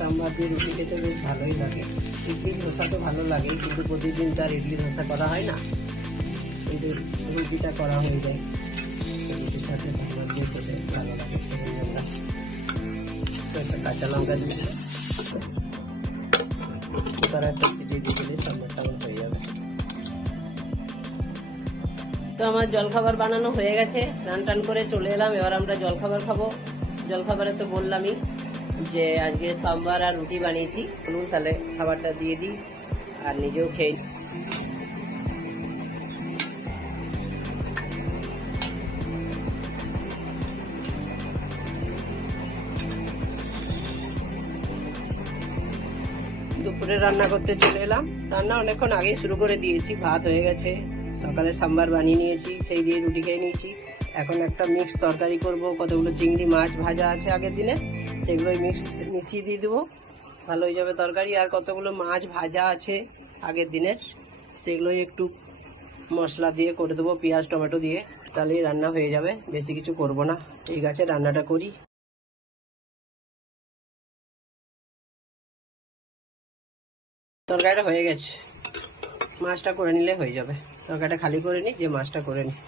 সাম্বার দিয়ে রুটি খেতে বেশ ভালোই লাগে। ইডলি ধোসা তো ভালো লাগেই, কিন্তু প্রতিদিন তার ইডলি ধোসা করা হয় না, কিন্তু রুটিটা করা হয়ে যায়। রুটির সাথে সাম্বার দিয়ে খেতে ভালো লাগে। আমরা একটা কাঁচা লঙ্কা দিচ্ছি, তার একটা সিটি দিয়ে দিলে সাম্বারটা আমার হয়ে যাবে। তো আমার জলখাবার বানানো হয়ে গেছে, স্নান টান করে চলে এলাম। এবার আমরা জলখাবার খাবো। জলখাবারে তো বললামই যে আজকে সাম্বার আর রুটি বানিয়েছি। বলুন তাহলে খাবারটা দিয়ে দিই আর নিজেও খেয়ে। দুপুরে রান্না করতে চলে এলাম। রান্না অনেকক্ষণ আগেই শুরু করে দিয়েছি, ভাত হয়ে গেছে, সকালে সাম্বার বানিয়ে নিয়েছি, সেই দিয়ে রুটি খেয়ে নিয়েছি। এখন একটা মিক্স তরকারি করব, কতগুলো চিংড়ি মাছ ভাজা আছে আগের দিনে, সেগুলোই মিশিয়ে দিয়ে দেবো, ভালো হয়ে যাবে তরকারি। আর কতগুলো মাছ ভাজা আছে আগের দিনের, সেগুলোই একটু মশলা দিয়ে করে দেবো, পেঁয়াজ টমেটো দিয়ে, তাহলেই রান্না হয়ে যাবে। বেশি কিছু করব না। ঠিক আছে, রান্নাটা করি। তরকারিটা হয়ে গেছে, মাছটা করে নিলে হয়ে যাবে। তরকারিটা খালি করে নিই, যে মাছটা করে নিই।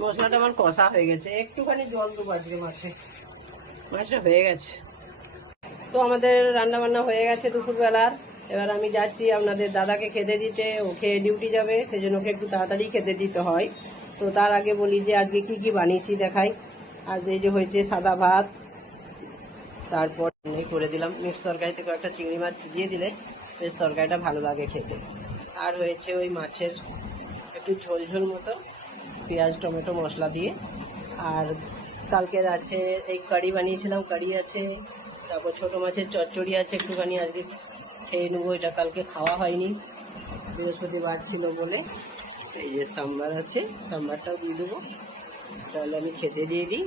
মশলাটা আমার কষা হয়ে গেছে, একটুখানি জল দেবো আজকে মাছটা হয়ে গেছে। তো আমাদের রান্না বান্না হয়ে গেছে দুপুরবেলার। এবার আমি যাচ্ছি আপনাদের দাদাকে খেতে দিতে। ও খেয়ে ডিউটি যাবে, সেজন্য ওকে একটু তাড়াতাড়ি খেতে দিতে হয়। তো তার আগে বলি যে আজকে কি কি বানিয়েছি দেখাই। আজ এই যে হয়েছে সাদা ভাত, তারপর করে দিলাম মিক্স তরকারিতে কয়েকটা চিংড়ি মাছ দিয়ে দিলে বেশ তরকারিটা ভালো লাগে খেতে। আর হয়েছে ওই মাছের একটু ঝোল ঝোল মতো, পেঁয়াজ টমেটো মশলা দিয়ে। আর কালকের আছে এই কারি বানিয়েছিলাম, কারি আছে। তারপর ছোটো মাছের চচ্চড়ি আছে একটুখানি, আজকে খেয়ে নেবো। এটা কালকে খাওয়া হয়নি, বৃহস্পতিবার ছিল বলে। এই যে সাম্বার আছে, সাম্বারটাও দিয়ে দেবো, তাহলে আমি খেতে দিয়ে দিই।